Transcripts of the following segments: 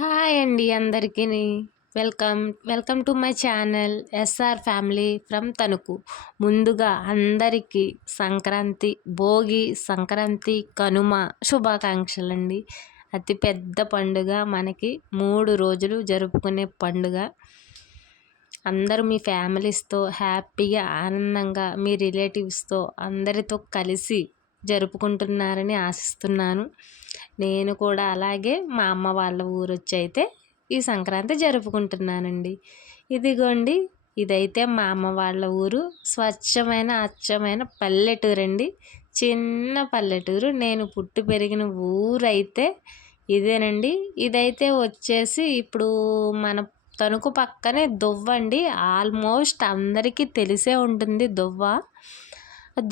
Hi అండి అందరికీ welcome welcome to my channel SR family from Tanuku. ముందుగా అందరికీ భోగి సంక్రాంతి కనుమ శుభాకాంక్షలు అండి. అతి పెద్ద పండుగ, మనకి 3 రోజులు జరుపుకునే పండుగ. అందరూ మీ ఫ్యామిలీస్తో హ్యాపీగా ఆనందంగా మీ రిలేటివ్స్తో అందరితో కలిసి జరుపుకుంటున్నారని ఆశిస్తున్నాను. నేను కూడా అలాగే మా అమ్మ వాళ్ళ ఊరు వచ్చి అయితే ఈ సంక్రాంతి జరుపుకుంటున్నానండి. ఇదిగోండి, ఇదైతే మా అమ్మ వాళ్ళ ఊరు. స్వచ్ఛమైన అచ్చమైన పల్లెటూరు అండి. చిన్న పల్లెటూరు. నేను పుట్టి పెరిగిన ఊరైతే ఇదేనండి. ఇదైతే వచ్చేసి ఇప్పుడు మన తణుకు పక్కనే దొవ్వ అండి. ఆల్మోస్ట్ అందరికీ తెలిసే ఉంటుంది దొవ్వ.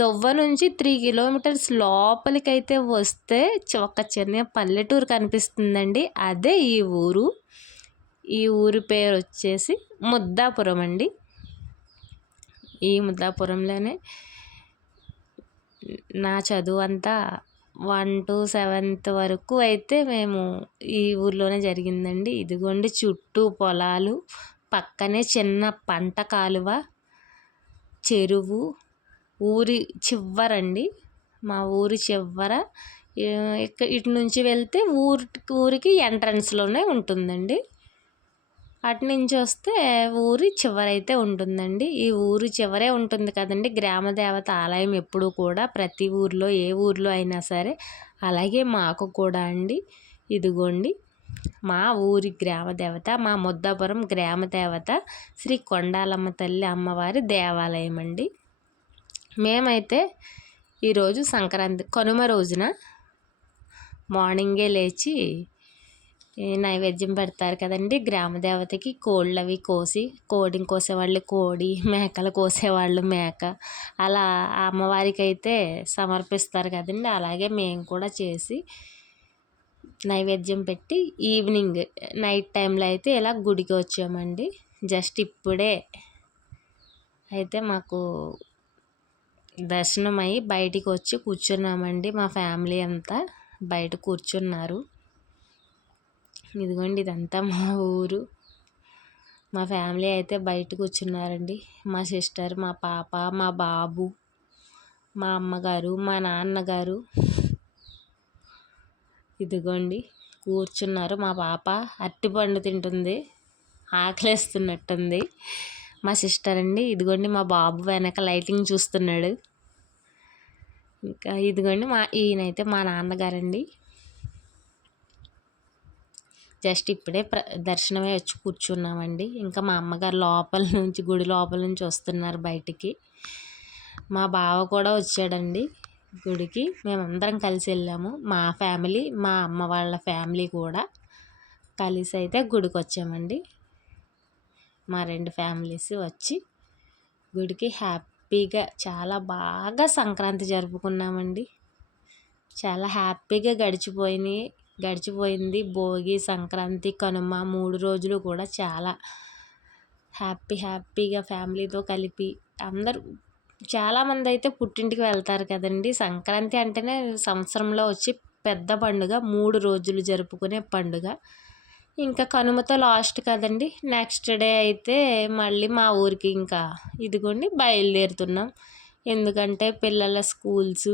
దొవ్వ నుంచి 3 కిలోమీటర్స్ లోపలికైతే వస్తే ఒక చిన్న పల్లెటూరు కనిపిస్తుందండి. అదే ఈ ఊరు. ఈ ఊరి పేరు వచ్చేసి ముద్దాపురం అండి. ఈ ముద్దాపురంలోనే నా చదువు అంతా 1 to 7th వరకు అయితే మేము ఈ ఊర్లోనే జరిగిందండి. ఇదిగోండి, చుట్టూ పొలాలు, పక్కనే చిన్న పంట కాలువ, చెరువు. ఊరి చివరండి, మా ఊరి చివర. ఇటు నుంచి వెళ్తే ఊరికి ఎంట్రన్స్లోనే ఉంటుందండి. అటు నుంచి వస్తే ఊరి చివరైతే ఉంటుందండి. ఈ ఊరి చివరే ఉంటుంది కదండి గ్రామ దేవత ఆలయం. ఎప్పుడు కూడా ప్రతి ఊర్లో, ఏ ఊర్లో అయినా సరే అలాగే మాకు కూడా అండి. ఇదిగోండి, మా ఊరి గ్రామ దేవత, మా ముద్దాపురం గ్రామ దేవత శ్రీ కొండాలమ్మ తల్లి అమ్మవారి దేవాలయం అండి. మేమైతే ఈరోజు సంక్రాంతి కనుమ రోజున మార్నింగే లేచి నైవేద్యం పెడతారు కదండి గ్రామదేవతకి. కోళ్ళు అవి కోసి, కోడిని కోసేవాళ్ళు కోడి, మేకలు కోసేవాళ్ళు మేక, అలా అమ్మవారికి అయితే సమర్పిస్తారు కదండి. అలాగే మేము కూడా చేసి నైవేద్యం పెట్టి ఈవినింగ్ నైట్ టైంలో అయితే ఇలా గుడికి వచ్చామండి. జస్ట్ ఇప్పుడే అయితే మాకు దర్శనం అయ్యి బయటికి వచ్చి కూర్చున్నామండి. మా ఫ్యామిలీ అంతా బయట కూర్చున్నారు. ఇదిగోండి, ఇదంతా మా ఊరు. మా ఫ్యామిలీ అయితే బయట కూర్చున్నారండి. మా సిస్టర్, మా పాప, మా బాబు, మా అమ్మగారు, మా నాన్నగారు ఇదిగోండి కూర్చున్నారు. మా పాప అరటిపండు తింటుంది, ఆకలేస్తున్నట్టుంది. మా సిస్టర్ అండి. ఇదిగోండి, మా బాబు వెనక లైటింగ్ చూస్తున్నాడు. ఇంకా ఇదిగోండి, ఈయనైతే మా నాన్నగారండి. జస్ట్ ఇప్పుడే దర్శనమే వచ్చి కూర్చున్నామండి. ఇంకా మా అమ్మగారు గుడి లోపల నుంచి వస్తున్నారు బయటికి. మా బావ కూడా వచ్చాడండి గుడికి. మేమందరం కలిసి వెళ్ళాము. మా ఫ్యామిలీ, మా అమ్మ వాళ్ళ ఫ్యామిలీ కూడా కలిసి అయితే గుడికి వచ్చామండి. మా 2 ఫ్యామిలీస్ వచ్చి గుడికి హ్యాపీగా చాలా బాగా సంక్రాంతి జరుపుకున్నామండి. చాలా హ్యాపీగా గడిచిపోయింది భోగి, సంక్రాంతి, కనుమ 3 రోజులు కూడా చాలా హ్యాపీగా ఫ్యామిలీతో కలిపి. అందరూ చాలామంది అయితే పుట్టింటికి వెళ్తారు కదండి. సంక్రాంతి అంటేనే సంవత్సరంలో వచ్చి పెద్ద పండుగ, 3 రోజులు జరుపుకునే పండుగ. ఇంకా కనుమతో లాస్ట్ కదండి. నెక్స్ట్ డే అయితే మళ్ళీ మా ఊరికి ఇంకా ఇదిగోండి బయలుదేరుతున్నాం. ఎందుకంటే పిల్లల స్కూల్స్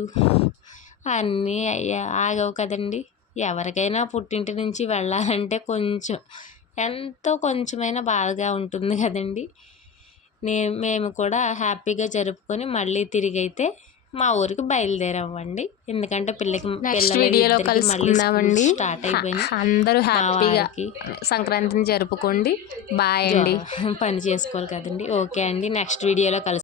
అన్నీ ఆగవు కదండి. ఎవరికైనా పుట్టింటి నుంచి వెళ్ళాలంటే ఎంతో కొంచెమైనా బాధగా ఉంటుంది కదండి. మేము కూడా హ్యాపీగా జరుపుకొని మళ్ళీ తిరిగి అయితే మా ఊరికి బయలుదేరామండి. ఎందుకంటే వీడియోలో కలుసుకుందామండి. స్టార్ట్ అయిపోయింది. అందరూ హ్యాపీగా సంక్రాంతిని జరుపుకోండి. బాయ్ అండి. పని చేసుకోవాలి కదండి. ఓకే అండి, నెక్స్ట్ వీడియోలో కలుసుకుందాం.